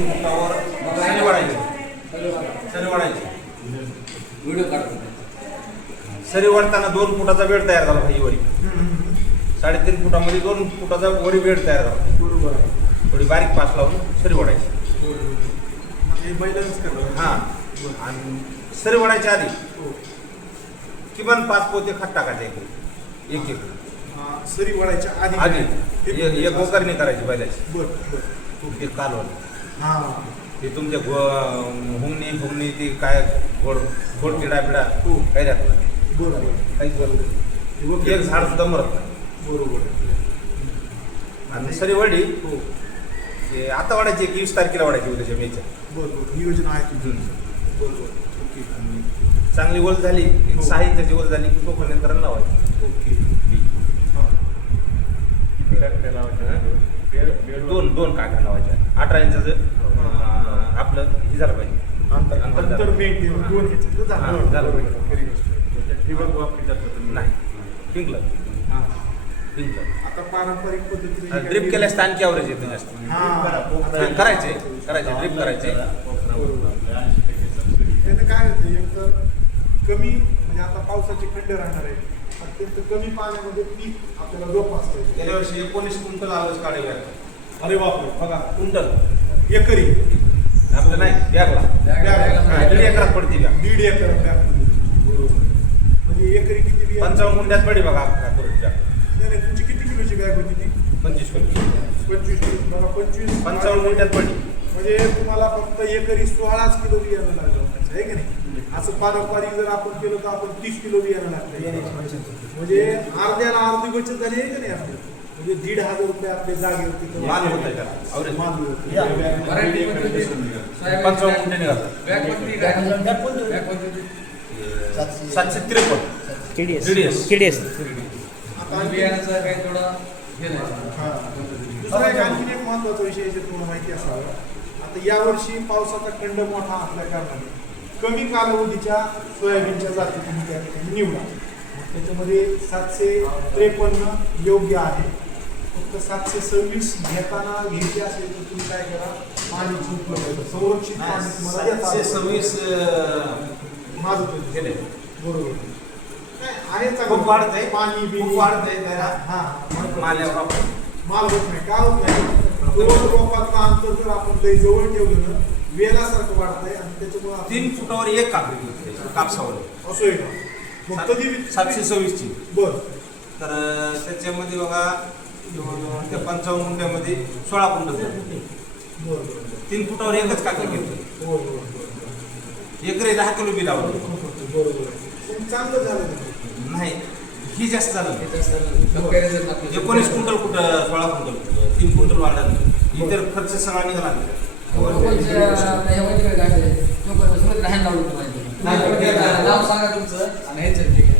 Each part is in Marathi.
3 फुटावर सरी वाढायची. व्हिडिओ काढतो. सरी वाढताना 2 फुटाचा बेड तयार झाला पाहिजे वरी. 3.5 फुटामध्ये 2 फुटाचा वरी बेड तयार झाला. बरोबर. थोडी बारीक पास लावून सरी वाढायची. म्हणजे बैलच करतो. हां. आणि सरी वाढायच्या आधी किमान 5 पोते खत टाकायचे एक. सरी वळायच्या आधी एक गोकरणी करायची बैलाची. बरं. ते कालवण. हां. ते तुमच्या हुमणी ती काय गोड किडा पिडा काही राहत नाही. बरोबर. काहीच बरोबर. एक झाड सुद्धा मरत नाही. बरोबर. आणि सरी वडी ते आता वाढायची 21 तारखेला वाढायची उद्याच्या मेच्या. बरोबर. नियोजन आहे तुमचं. बरोबर. ओके. चांगली ओल झाली, 6 इंचाची ओल झाली की टोकन यंत्राला लावायची. ओके. दोन काठ्या लावायच्या. 18 इंचाचं आपलं हे झालं पाहिजे. अंतर मेंटेन 2 ह्याच्यात झालं पाहिजे. ठिबक वापरली जातं नाही पिंकलं. आता पारंपरिक पद्धतीने ड्रिप केल्यास आणखी ॲव्हरेज येते जास्त. करायचे ड्रिप करायचे. त्यानं काय होतं, एक तर कमी म्हणजे आता पावसाची खंड राहणार आहे, अत्यंत कमी पाण्यामध्ये पीक आपल्याला जोपासतं. गेल्या वर्षी 19 क्विंटल आवरेज काढले. अरे बापरे. बघा क्विंटल एकरी आपलं नाही बॅगला 1.5 एकरात पडते बॅग. 1.5 acre bag. बरोबर. म्हणजे एकरी किती बिया? 55 गुंठ्यात पडी बघा बॅग. नाही, तुमची किती किलोची बॅग होती ती? 25 किलो. 25 किलो. बघा 25 55 गुंठ्यात पडी. म्हणजे तुम्हाला फक्त एकरी 16 किलो बियाणं लागलं म्हणायचं आहे की नाही. असं पारंपरिक जर आपण केलं तर आपण 30 किलो बियाणं लागतं. म्हणजे अर्ध्याला अर्धी बचत झाली आहे की नाही आपली. म्हणजे 1,500 रुपये आपल्या जागेवरती माल होत आहे त्याला आवरेज. माल होतं. 55 गुंठे निघाला. 753 TDS. बियाण्याचा काही थोडा हे नाही. दुसरा एक आणखी एक महत्वाचा विषय याच्यात तुम्हाला माहिती असावा. आता यावर्षी पावसाचा खंड मोठा असल्या कारणाने कमी कालावधीच्या सोयाबीनच्या जाती तुम्ही त्या ठिकाणी निवडा. त्याच्यामध्ये 753 योग्य आहे. फक्त 726 घ्यायची असेल तर तुम्ही काय करा, पाण्याची उपलब्धता संरक्षित पाणी तुम्हाला देता. 726 माझं गेले. बरोबर. आहे खूप वाढत आहे. पाणी खूप वाढत आहे त्याला. माल होत नाही. का होत नाही? दोन रोपातलं अंतर जर आपण लई जवळ ठेवलं ना, वेलासारखं वाढतंय आणि त्याच्यामुळे 3 फुटावर एक कापसावर असं आहे का? मग कधी 726 ची. बर. तर त्याच्यामध्ये बघा त्या 55 गुंठ्यामध्ये 16 क्विंटल. 3 फुटावर एकच कापी घेतो. एकरी 10 किलो बी लावलं. बरोबर. चांगलं झालं नाही, ही जास्त झालं. 19 19 क्विंटल कुठं 16 क्विंटल 3 क्विंटल वाढलं. इतर खर्च सगळा निघाला. नाव सांगा तुमचं आणि ह्याचं ठीक आहे.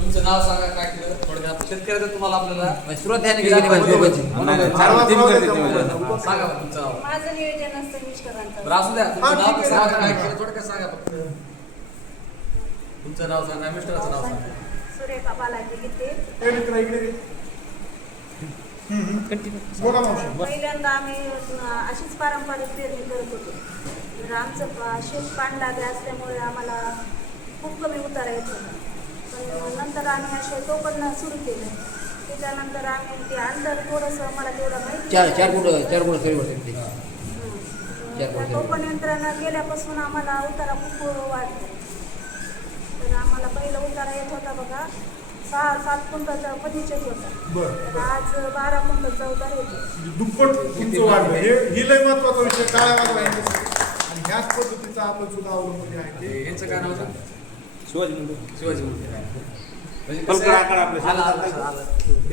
तुमचं नाव सांगा, काय केलं थोडं शेतकऱ्याचं तुम्हाला आपल्याला सुरुवात सांगा तुमचं नाव. माझं नियोजन असतं मिस्टरांचं. असू द्या, तुमचं नाव सांगा, काय केलं थोडक्यात सांगा फक्त. तुमचं नाव सांगा, मिस्टरांचं नाव सांगा. सुरेखा बालाजी गीते. बोला मावशी. पहिल्यांदा आम्ही अशीच पारंपरिक पेरणी करत होतो. तर आमचं शेत पाणलागे असल्यामुळे आम्हाला खूप कमी उतारा येत होता. पण नंतर आम्ही असे टोकन सुरू केलं. त्याच्यानंतर आम्ही ते अंतर थोडंसं मला तेवढं माहिती. 4 फूट त्या टोकन यंत्रानं गेल्यापासून आम्हाला उतारा खूप वाढला. तर आम्हाला पहिला उतारा येत होता बघा 6-7 क्विंटलचा पतीच येत होता. तर आज 12 क्विंटलचा उतारा येतो. दुप्पट तुमचं वाढलं. हे लय महत्वाचा विषय काय वाढला आणि ह्याच पद्धतीचा आपण सुद्धा अवलंबून आहे. यांचं काय नाव होतं? शिवाजी मुंडे. शिवाजी मुंडे. म्हणजे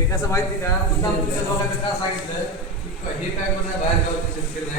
कसं माहिती का, तुमच्या दोघांचं का सांगितलं हे काय कोणा बाहेर गावचे शेतकरी